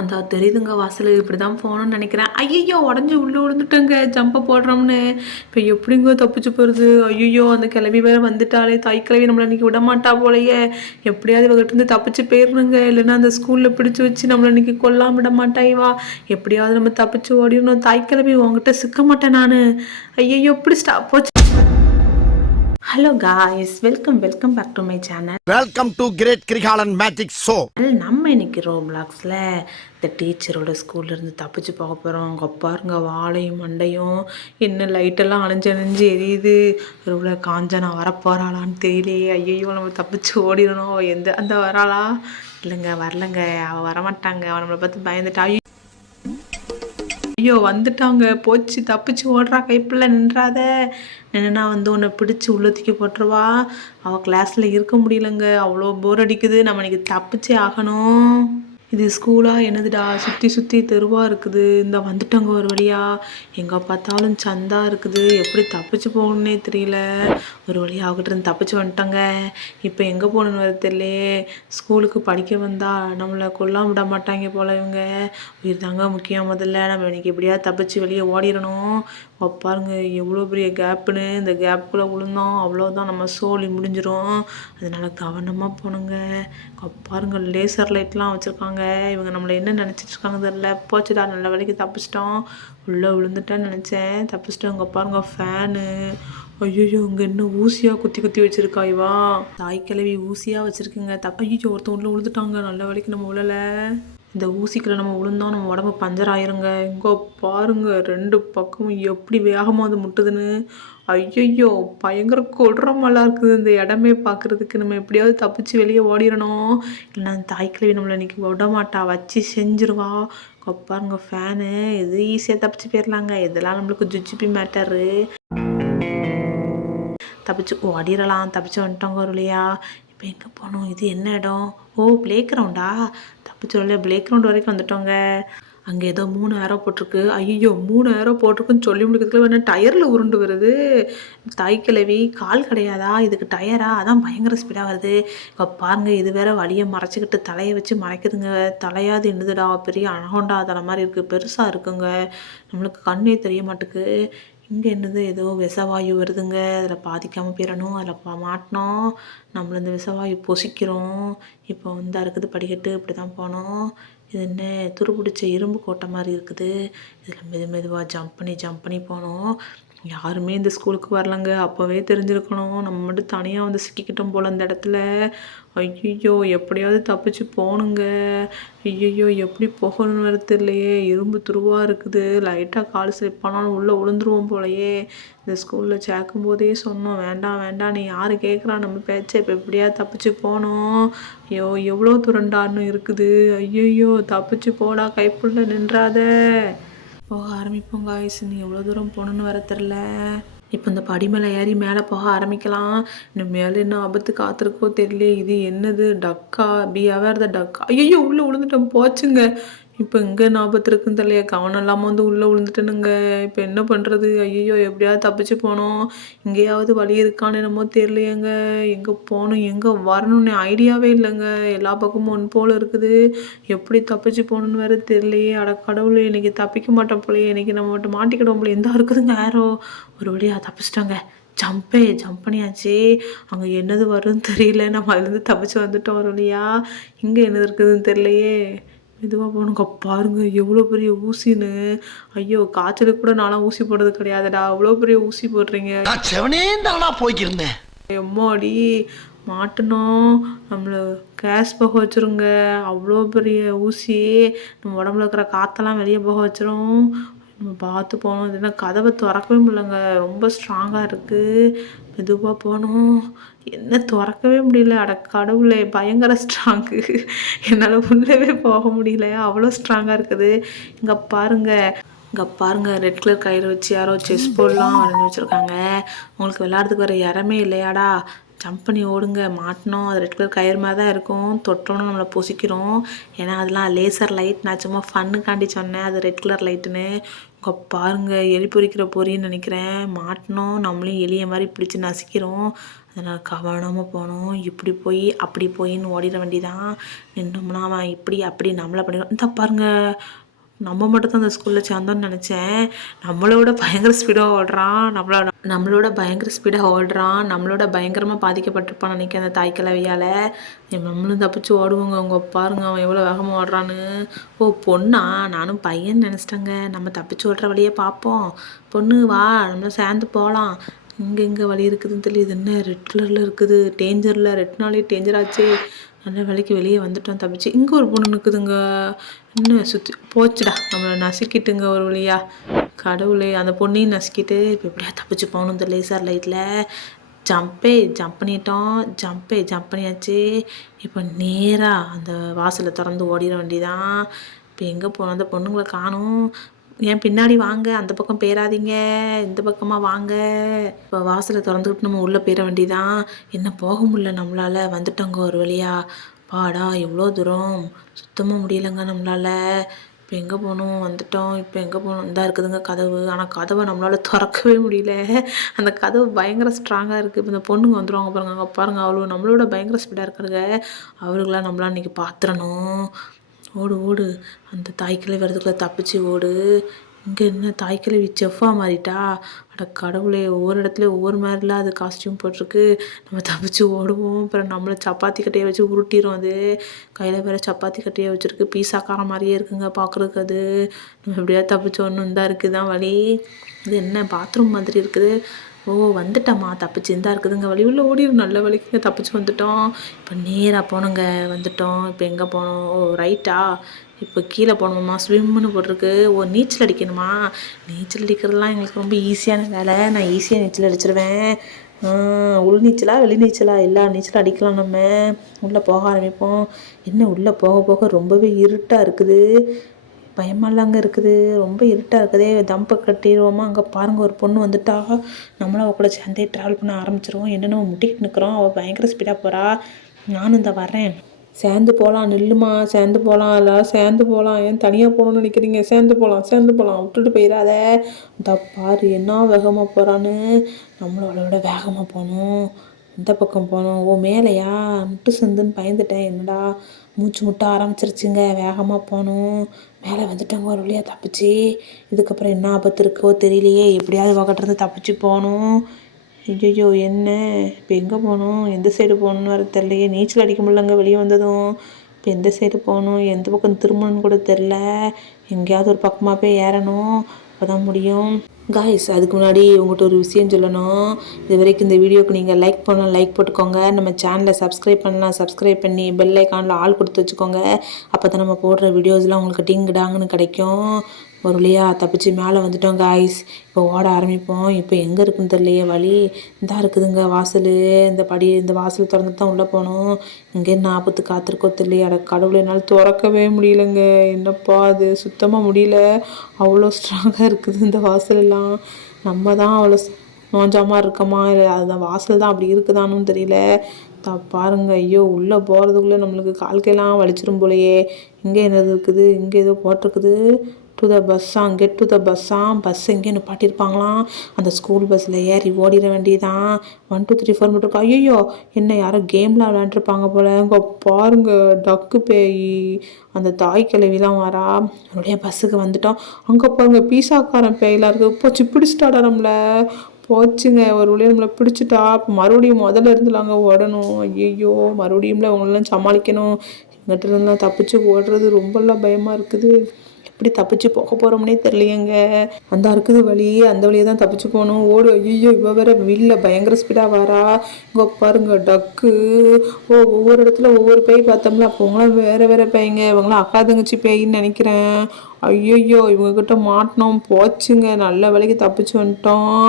அந்த தெரியுதுங்க வாசல் இப்படி தான் போகணும்னு நினைக்கிறேன். ஐயையோ! உடஞ்சி உள்ளே விழுந்துட்டேங்க ஜம்பை போடுறோம்னு. இப்போ எப்படிங்க தப்பிச்சு போகிறது? ஐயையோ! அந்த கிளவி வேற வந்துட்டாலே தாய் கிளவி நம்மளை இன்றைக்கி விட மாட்டா போலையே. எப்படியாவது இவகிட்டருந்து தப்பிச்சு போயிடணுங்க. இல்லைன்னா அந்த ஸ்கூலில் பிடிச்சி வச்சு நம்மளை இன்றைக்கி கொல்லாம விட மாட்டா இவா. எப்படியாவது நம்ம தப்பிச்சு ஓடிடணும். தாய் கிளவி உங்ககிட்ட சிக்க மாட்டேன் நான். ஐயையோ! இப்படி ஸ்டாப் போச்சு. Hello guys, welcome back to my channel. Welcome to great Kirikalan magic show. நம்ம இன்னைக்கு ரோப்ளாக்ஸில் இந்த டீச்சரோட ஸ்கூல்லேருந்து தப்பிச்சு போக போகிறோம். அங்கே பாருங்க வாழையும் மண்டையும் என்ன லைட்டெல்லாம் அணைஞ்சு எரியுது. ஒரு காஞ்சனா வரப்போகிறாளான்னு தெரியலையே. ஐயோ நம்ம தப்பிச்சு ஓடிடணும். அந்த வராளா? இல்லைங்க வரலங்க, அவள் வரமாட்டாங்க. அவள் நம்மளை பார்த்து பயந்துட்டா. ஐயோ வந்துட்டாங்க, போச்சு தப்பிச்சு ஓடுறா. கைப்பிள்ள நின்றாத. நின்றுனா உன்னை பிடிச்சி உள்ளத்துக்கி போட்டுருவா. அவள் கிளாஸில் இருக்க முடியலங்க, அவ்வளோ போர் அடிக்குது. நம்ம இன்னைக்கு தப்பிச்சே ஆகணும். இது ஸ்கூலா என்னதுடா, சுற்றி தெருவாக இருக்குது. இந்த வந்துட்டோங்க ஒரு வழியாக. எங்கே பார்த்தாலும் சந்தா இருக்குது. எப்படி தப்பிச்சு போகணுன்னே தெரியல. ஒரு வழியாக அவகிட்ட தப்பிச்சு வந்துட்டோங்க. இப்போ எங்கே போகணுன்னு வர தெரியலையே. ஸ்கூலுக்கு படிக்க வந்தால் நம்மளை கொல்லாம விட மாட்டாங்க போல இவங்க. உயிர் தாங்க முக்கியம். முதல்ல நம்ம இன்னைக்கு எப்படியாவது தப்பிச்சு வெளியே ஓடிடணும். பாருங்க எவ்வளோ பெரிய கேப்புன்னு. இந்த கேப்புக்குள்ளே விழுந்தோம் அவ்வளோதான், நம்ம சோழி முடிஞ்சிடும். அதனால கவனமாக போகணுங்க. பாருங்க லேசர் லைட்லாம் வச்சுருக்காங்க. இவங்க நம்மளை என்ன நினச்சிட்டு இருக்காங்க தெரியல. போச்சுடா, நல்ல வேலைக்கு தப்பிச்சிட்டோம். உள்ளே விழுந்துட்டேன்னு நினச்சேன், தப்பிச்சிட்டோம். இங்கே பாருங்க ஃபேனு. ஐயோ இங்கே இன்னும் ஊசியாக குத்தி வச்சுருக்கா இவா. தாய் கிழவி ஊசியாக வச்சுருக்குங்க. ஐயோ ஒருத்தன் உள்ளே விழுந்துட்டாங்க. நல்ல வேலைக்கு நம்ம விழலை. இந்த ஊசிக்குள்ள நம்ம விழுந்தோம் நம்ம உடம்பு பஞ்சர் ஆயிருங்க. இங்கோ பாருங்க ரெண்டு பக்கமும் எப்படி வேகமாக அது முட்டுதுன்னு. ஐயையோ பயங்கர கொடூரமெல்லாம் இருக்குது இந்த இடமே பார்க்குறதுக்கு. நம்ம எப்படியாவது தப்பிச்சு வெளியே ஓடிடணும். இல்லைன்னா தாய்க்கிழவி நம்மளை இன்னைக்கு விட மாட்டா, வச்சு செஞ்சிருவா. பாருங்க ஃபேனு. இது ஈஸியாக தப்பிச்சு போயிடலாங்க. இதெல்லாம் நம்மளுக்கு ஜுஜிபி மேட்டரு. தப்பிச்சு ஓடிடலாம். தப்பிச்சு வந்துட்டோங்க ஒரு இல்லையா. இப்போ எங்கே போகணும்? இது என்ன இடம்? ஓ ப்ளே கிரவுண்டா. தப்பிச்சோல்ல ப்ளே கிரவுண்ட் வரைக்கும் வந்துட்டோங்க. அங்கே ஏதோ 3 ஏரோ போட்டிருக்கு. ஐயோ 3 ஏரோ போட்டிருக்குன்னு சொல்லி முடிக்கிறதுக்குள்ள வேணா டயரில் உருண்டு வருது. தாய்க்கிழவி கால் கிடையாதா இதுக்கு, டயரா? அதான் பயங்கர ஸ்பீடாக வருது. இப்போ பாருங்க இது வேற வழியை மறைச்சிக்கிட்டு தலையை வச்சு மறைக்குதுங்க. தலையாது என்னதுடா, பெரிய அனகொண்டா தலை மாதிரி இருக்குது, பெருசாக இருக்குங்க. நம்மளுக்கு கண்ணே தெரிய மாட்டுக்கு. இங்கே என்னது ஏதோ விஷவாயு வருதுங்க. அதில் பாதிக்காமல் போயிடணும். அதில் மாட்டினோம் நம்மள இந்த விஷவாயு பொசிக்கிறோம். இப்போ இருக்குது படிக்கட்டு, இப்படி தான் போனோம். இது என்ன துருப்பிடிச்ச இரும்பு கோட்டை மாதிரி இருக்குது. இதில் மெதுவாக ஜம்ப் பண்ணி போனோம். யாருமே இந்த ஸ்கூலுக்கு வரலங்க. அப்போவே தெரிஞ்சிருக்கணும். நம்ம மட்டும் தனியாக வந்து சிக்கிக்கிட்டோம் போல் அந்த இடத்துல. ஐயோ எப்படியாவது தப்பிச்சு போகணுங்க. ஐயோ எப்படி போகணும்னு வர தெரியலையே. இரும்பு துருவாக இருக்குது. லைட்டாக கால் ஸ்லிப் பண்ணாலும் உள்ளே விழுந்துருவோம் போலையே. இந்த ஸ்கூலில் சேர்க்கும் போதே சொன்னோம் வேண்டாம் நீ யார் கேட்குறா நம்ம பேச்சை. இப்போ எப்படியாவது தப்பிச்சு போகணும். ஐயோ எவ்வளோ துரண்டான்னு இருக்குது. ஐயோ தப்பிச்சு போடா, கைப்புள்ள நின்றாத. போக ஆரம்பிப்போம் காய்ஸ். நீ எவ்வளோ தூரம் போகணுன்னு வர தெரில. இப்போ இந்த படி மேலே ஏறி மேலே போக ஆரம்பிக்கலாம். இன்னும் மேலே என்ன ஆபத்து காத்திருக்கோ தெரியல. இது என்னது டக்கா? பி அவேர் த டக்கா. ஐயோ உள்ளே விழுந்துட்டோம், போச்சுங்க. இப்போ இங்கே ஆபத்து இருக்குன்னு தெரியலையே. கவனம் இல்லாமல் வந்து உள்ளே விழுந்துட்டேனுங்க. இப்போ என்ன பண்ணுறது? ஐயோ எப்படியாவது தப்பிச்சு போனோம். இங்கேயாவது வழி இருக்கான்னு என்னமோ தெரியலையேங்க. எங்கே போகணும் எங்கே வரணும்னு ஐடியாவே இல்லைங்க. எல்லா பக்கமும் ஒன்று போல் இருக்குது. எப்படி தப்பிச்சு போகணுன்னு வேறு தெரியலையே. அட கடவுளே, இன்றைக்கி தப்பிக்க மாட்டோம் போலையே. இன்றைக்கி நம்ம மட்டும் மாட்டிக்கிடுவோம் போல. எந்த இருக்குதுங்க யாரோ. ஒரு வழியாக தப்பிச்சிட்டாங்க. ஜம்ப் பண்ணியாச்சு. அங்கே என்னது வரும்னு தெரியல. நம்ம அதுலேருந்து தப்பிச்சு வந்துட்டோம் ஒரு வழியா. இங்கே என்னது இருக்குதுன்னு தெரியலையே. மெதுவாக போகணுங்க. பாருங்க எவ்வளோ பெரிய ஊசின்னு. ஐயோ காய்ச்சலுக்கு கூட நான்லாம் ஊசி போடுறது கிடையாதுடா. அவ்வளோ பெரிய ஊசி போடுறீங்க. போய்க்கிருந்தேன் எம்மாடி மாட்டினோம். நம்மளை கேஸ் போக வச்சுருங்க. அவ்வளோ பெரிய ஊசி நம்ம உடம்புல இருக்கிற காற்றெல்லாம் வெளியே போக வச்சிரும். நம்ம பார்த்து போகணும். இதுனா கதவை திறக்கவே முடியலங்க, ரொம்ப ஸ்ட்ராங்காக இருக்குது. மெதுவாக போகணும். என்ன திறக்கவே முடியல. அட கடவுளே பயங்கர ஸ்ட்ராங்கு. என்னால் உள்ளவே போக முடியல, அவ்வளோ ஸ்ட்ராங்காக இருக்குது. இங்கே பாருங்கள் ரெட் கலர் கயிறு வச்சு யாரோ செஸ் போர்டெலாம் வரைஞ்சி வச்சுருக்காங்க. உங்களுக்கு விளையாடுறதுக்கு வேறு இடமே இல்லையாடா. ஜம்ப் பண்ணி ஓடுங்க. மாட்டினோம். அது ரெட் கலர் கயிறு மாதிரி தான் இருக்கும். தொட்டோன்னு நம்மளை பொசிக்கிறோம். ஏன்னா அதெல்லாம் லேசர் லைட். நான் சும்மா ஃபன்னுக்காண்டி சொன்னேன் அது ரெட் கலர் லைட்டுன்னு. இங்கே பாருங்கள் எலி பொறிக்கிற பொறின்னு நினைக்கிறேன். மாட்டினோம். நம்மளையும் எலியை மாதிரி பிடிச்சி நசிக்கிறோம். அதனால் கவனமாக போகணும். இப்படி போய் அப்படி போயின்னு ஓடிட வேண்டிதான். நின்றோம்னா அவன் இப்படி அப்படி நம்மளை பண்ணிடுவான். இந்த பாருங்க, நம்ம மட்டும் தான் அந்த ஸ்கூலில் சேர்ந்தோன்னு நினச்சேன். நம்மளோட பயங்கர ஸ்பீடாக ஓடுறான். நம்மளோட பயங்கர ஸ்பீடாக ஓடுறான். நம்மளோட பயங்கரமாக பாதிக்கப்பட்டிருப்பான்னு நினைக்கிறேன் அந்த தாய் கிழவியால். நம்மளும் தப்பிச்சு ஓடுவோங்க. அவங்க பாருங்க அவன் எவ்வளோ வேகமாக ஓடுறான்னு. ஓ பொண்ணா? நானும் பையன் நினச்சிட்டேங்க. நம்ம தப்பிச்சு ஓடுற வழியே பார்ப்போம். பொண்ணு வா, நம்மளும் சேர்ந்து போகலாம். இங்கே வழி இருக்குதுன்னு தெரியல. இது என்ன ரெட் கலரில் இருக்குது? டேஞ்சரில், ரெட்னாலே டேஞ்சர் ஆச்சு. நல்ல வேலைக்கு வெளியே வந்துட்டோம் தப்பிச்சு. இங்கே ஒரு பொண்ணு நிற்குதுங்க. இன்னும் சுற்றி போச்சுடா, நம்மளை நசுக்கிட்டுங்க ஒரு வழியா. கடவுளே, அந்த பொண்ணையும் நசுக்கிட்டு இப்போ எப்படியா தப்பிச்சு போகணும் இந்த லேசர் லைட்டில். ஜம்ப் பண்ணிட்டோம். ஜம்ப் பண்ணியாச்சு. இப்போ நேராக அந்த வாசலை திறந்து ஓடிட வேண்டியதான். இப்போ எங்கே போனோம்? அந்த பொண்ணுங்களை காணும். என் பின்னாடி வாங்க, அந்த பக்கம் போயிடாதீங்க, இந்த பக்கமாக வாங்க. இப்போ வாசலை திறந்துக்கிட்டு நம்ம உள்ளே போயிட வேண்டியதான். என்ன போக முடியல நம்மளால். வந்துட்டோங்க ஒரு வழியா. பாடா எவ்வளோ தூரம், சுத்தமாக முடியலைங்க நம்மளால். இப்போ எங்கே போகணும்? வந்துட்டோம். இப்போ எங்கே போகணும்? இந்தா இருக்குதுங்க கதவு. ஆனால் கதவை நம்மளால் திறக்கவே முடியல. அந்த கதவு பயங்கர ஸ்ட்ராங்காக இருக்குது. இப்போ இந்த பொண்ணுங்க வந்துடுவாங்க பாருங்க. அங்கே பாருங்கள், அவ்வளோ நம்மளோட பயங்கர ஸ்பீடாக இருக்கிறாங்க. அவர்களாம் நம்மளாம் இன்றைக்கி பார்த்துடணும். ஓடு ஓடு, அந்த தாய்க்கிழவி வரதுக்குள்ளே தப்பிச்சு ஓடு. இங்கே என்ன தாய்க்கிழவி செஃப்பாக மாறிட்டா? அட கடவுளே, ஒவ்வொரு இடத்துல ஒவ்வொரு மாதிரிலாம் அது காஸ்டியூம் போட்டிருக்கு. நம்ம தப்பிச்சு ஓடுவோம். அப்புறம் நம்மளை சப்பாத்தி கட்டையை வச்சு உருட்டிடும் அது. கையில் வேறு சப்பாத்தி கட்டையை வச்சுருக்கு. பீஸாக்கார மாதிரியே இருக்குங்க பார்க்குறதுக்கு அது. நம்ம எப்படியா தப்பிச்சு ஒன்று தான் இருக்குது தான் வழி. இது என்ன பாத்ரூம் மாதிரி இருக்குது. ஓ வந்துட்டோம்மா, தப்பிச்சு இந்தா இருக்குதுங்க வழி. உள்ள ஓடிடும். நல்ல வழிக்குங்க தப்பிச்சு வந்துட்டோம். இப்போ நேராக போனோங்க. வந்துட்டோம். இப்போ எங்கே போனோம்? ஓ ரைட்டா. இப்போ கீழே போகணுமா? ஸ்விம்முன்னு போட்டிருக்கு. ஓ நீச்சல் அடிக்கணுமா? நீச்சல் அடிக்கிறதுலாம் எங்களுக்கு ரொம்ப ஈஸியான வேலை. நான் ஈஸியாக நீச்சல் அடிச்சிருவேன். உள் நீச்சலா வெளி நீச்சலா எல்லா நீச்சலும் அடிக்கலாம். நம்ம உள்ளே போக ஆரம்பிப்போம். என்ன உள்ளே போக போக ரொம்பவே இருட்டாக இருக்குது. பயமாலாங்க இருக்குது. ரொம்ப இருட்டாக இருக்குதே. தம்பை கட்டிடுவோமா? அங்கே பாருங்கள், ஒரு பொண்ணு வந்துட்டா. நம்மளும் அவள் கூட சேர்ந்தே ட்ராவல் பண்ண ஆரம்பிச்சிருவோம். என்னென்ன முட்டிக்கிட்டு நிற்கிறோம். அவள் பயங்கர ஸ்பீடாக போகிறா. நானும் இந்த வரேன். சேர்ந்து போகலாம். நில்லுமா, சேர்ந்து போகலாம். எல்லோரும் சேர்ந்து போகலாம். ஏன் தனியாக போகணுன்னு நினைக்கிறீங்க? சேர்ந்து போகலாம். விட்டுட்டு போயிடாத. இந்த பாரு என்ன வேகமாக போகிறான்னு. நம்மளும் அவளை விட வேகமாக போகணும். இந்த பக்கம் போகணும். ஓ மேலையா? முட்டு சந்துன்னு பயந்துட்டேன். என்னடா மூச்சு முட்ட ஆரம்பிச்சிருச்சுங்க. வேகமாக போகணும். மேலே வந்துட்டோங்க ஒரு வழியாக தப்பிச்சு. இதுக்கப்புறம் என்ன ஆபத்து இருக்கோ தெரியலையே. எப்படியாவது வகட்டுறது தப்பிச்சு போகணும். ஐயோ என்ன இப்போ எங்கே போகணும்? எந்த சைடு போகணுன்னு வர தெரிலையே. நீச்சல் அடிக்க முடியலங்க வெளியே வந்ததும். இப்போ எந்த சைடு போகணும், எந்த பக்கம் திரும்பணுன்னு கூட தெரில. எங்கேயாவது ஒரு பக்கமாக போய் ஏறணும். அப்போ தான் முடியும். காய்ஸ், அதுக்கு முன்னாடி உங்கள்கிட்ட ஒரு விஷயம் சொல்லணும். இது வரைக்கும் இந்த வீடியோக்கு நீங்கள் லைக் பண்ணலாம், லைக் போட்டுக்கோங்க. நம்ம சேனலை சப்ஸ்கிரைப் பண்ணலாம், சப்ஸ்கிரைப் பண்ணி பெல் ஐக்கானில் ஆள் கொடுத்து வச்சுக்கோங்க. அப்போ தான் நம்ம போடுற வீடியோஸ்லாம் உங்களுக்கு டிங்கு டாங்குன்னு கிடைக்கும். ஒரு வழியா தப்பிச்சு மேலே வந்துட்டோம் காய்ஸ். இப்போ ஓட ஆரம்பிப்போம். இப்போ எங்கே இருக்குன்னு தெரியலையே வழி. இந்தா இருக்குதுங்க வாசல். இந்த வாசல் திறந்து தான் உள்ளே போகணும். இங்கே என்ன ஆபத்து காத்திருக்கோ தெரியலையே. அட கடவுளை, என்னால் திறக்கவே முடியலைங்க. என்னப்பா அது, சுத்தமாக முடியல. அவ்வளோ ஸ்ட்ராங்காக இருக்குது இந்த வாசல் எல்லாம். நம்ம தான் அவ்வளோ நோஞ்சாமல் இருக்கோமா, இல்லை அந்த வாசல் தான் அப்படி இருக்குதான்னு தெரியல. பாருங்க, ஐயோ உள்ளே போகிறதுக்குள்ளே நம்மளுக்கு கால்கையெல்லாம் வலிச்சிரும் போலையே. இங்கே என்னது இருக்குது? இங்கே ஏதோ போட்டிருக்குது. டு த பஸ்ஸாம், கெட் டு த பஸ்ஸாம். பஸ் எங்கேயும் நிப்பாட்டியிருப்பாங்களாம். அந்த ஸ்கூல் பஸ்ஸில் ஏறி ஓடிட வேண்டியதான். 1 2 3 4 மட்டும் இருக்கா. ஐயோ என்ன யாரோ கேம்லாம் விளையாண்டுருப்பாங்க போல். இங்கே பாருங்க, டக்கு பேய் அந்த தாய் கிழவிலாம் வரா. அவருடைய பஸ்ஸுக்கு வந்துட்டோம். அங்கே பாருங்க பீஸாக்காரன் பேயெல்லாம் இருக்குது. போச்சு, பிடிச்சிட்டாடா நம்மளை. போச்சுங்க, ஒரு வழியாக நம்மளை பிடிச்சிட்டா. இப்போ மறுபடியும் முதல்ல இருந்துலாங்க ஓடணும். ஐயோ மறுபடியும்ல அவங்களெலாம் சமாளிக்கணும். எங்கிட்ட இருந்தெல்லாம் தப்பிச்சு ஓடுறது ரொம்பலாம் பயமாக இருக்குது. எப்படி தப்பிச்சு போக போகிறோம்னே தெரியலையேங்க. அந்த இருக்குது வழி, அந்த வழியை தான் தப்பிச்சு போகணும். ஓடு. ஐயோ இவ வேற வெளில பயங்கர ஸ்பீடாக வரா. இங்கே பாருங்க டக்கு. ஒவ்வொரு இடத்துல ஒவ்வொரு பேய் பார்த்தோம்ல. அப்போ அவங்களாம் வேறு பேய்ங்க. இவங்களாம் அக்கா தங்கச்சி பேயின்னு நினைக்கிறேன். ஐயோ இவங்ககிட்ட மாட்டினோம். போச்சுங்க, நல்ல வேலைக்கு தப்பிச்சு வந்துட்டோம்.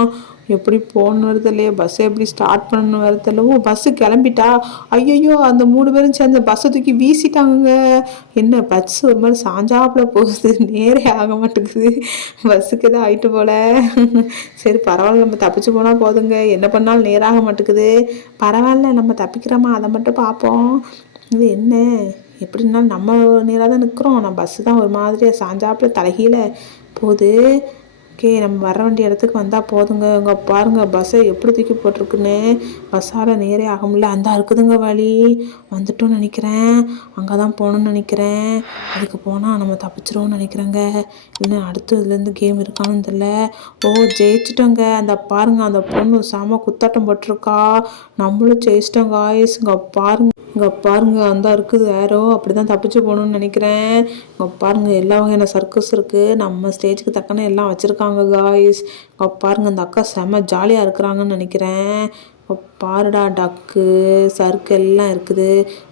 எப்படி போகணுன்னு வருது இல்லையா? பஸ்ஸை எப்படி ஸ்டார்ட் பண்ணணுன்னு வருது இல்லை. ஓ பஸ்ஸு கிளம்பிட்டா. ஐயோ அந்த 3 பேரும் சேர்ந்து பஸ்ஸை தூக்கி வீசிட்டாங்க. என்ன பஸ் ஒரு மாதிரி சாஞ்சாப்பில் போகுது, நேரே ஆக மாட்டேங்குது. பஸ்ஸுக்கு எதாவது ஆகிட்டு போல. சரி பரவாயில்ல, நம்ம தப்பிச்சு போனால் போதுங்க. என்ன பண்ணாலும் நேராக மாட்டேங்குது. பரவாயில்ல, நம்ம தப்பிக்கிறோமா அதை மட்டும் பார்ப்போம். இது என்ன எப்படின்னாலும் நம்ம நேராக தான் நிற்கிறோம். நம்ம பஸ்ஸு தான் ஒரு மாதிரியாக சாஞ்சாப்பில் தலைகீழ போகுது. ஓகே, நம்ம வர வேண்டிய இடத்துக்கு வந்தால் போதுங்க. இங்கே பாருங்கள் பஸ்ஸை எப்படி தூக்கி போட்டிருக்குன்னு. பஸ்ஸால் நேரே ஆக முடியல. அந்த இருக்குதுங்க வழி. வந்துட்டோம்னு நினைக்கிறேன். அங்கே தான் போகணுன்னு நினைக்கிறேன். அதுக்கு போனால் நம்ம தப்பிச்சிருவோம்னு நினைக்கிறேங்க. இல்லை அடுத்து இதுலேருந்து கேம் இருக்கான்னு தெரியல. ஓ ஜெயிச்சிட்டோங்க. அந்த பாருங்கள் அந்த பொண்ணு செம குத்தாட்டம் போட்டிருக்கா. நம்மளும் ஜெயிச்சிட்டோம் காய்ஸ். இங்கே பாருங்க அந்த இருக்குது யாரோ. அப்படி தான் தப்பிச்சு போகணுன்னு நினைக்கிறேன். இங்கே பாருங்க எல்லா வகையான சர்க்கஸ் இருக்குது. நம்ம ஸ்டேஜுக்கு தக்கன எல்லாம் வச்சுருக்காங்க காய்ஸ். இங்கே பாருங்க அந்த அக்கா செம ஜாலியாக இருக்கிறாங்கன்னு நினைக்கிறேன். பாருடா டக்கு சர்க்கு எல்லாம் இருக்குது.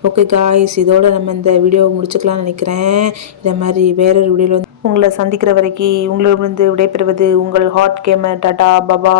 ஓகே காய்ஸ், இதோட நம்ம இந்த வீடியோவை முடிச்சுக்கலாம்னு நினைக்கிறேன். இதே மாதிரி வேறொரு வீடியோவில் வந்து உங்களை சந்திக்கிற வரைக்கும் உங்களிடமிருந்து விடைபெறுவது உங்கள் ஹாட் கேமர். டாடா பபா.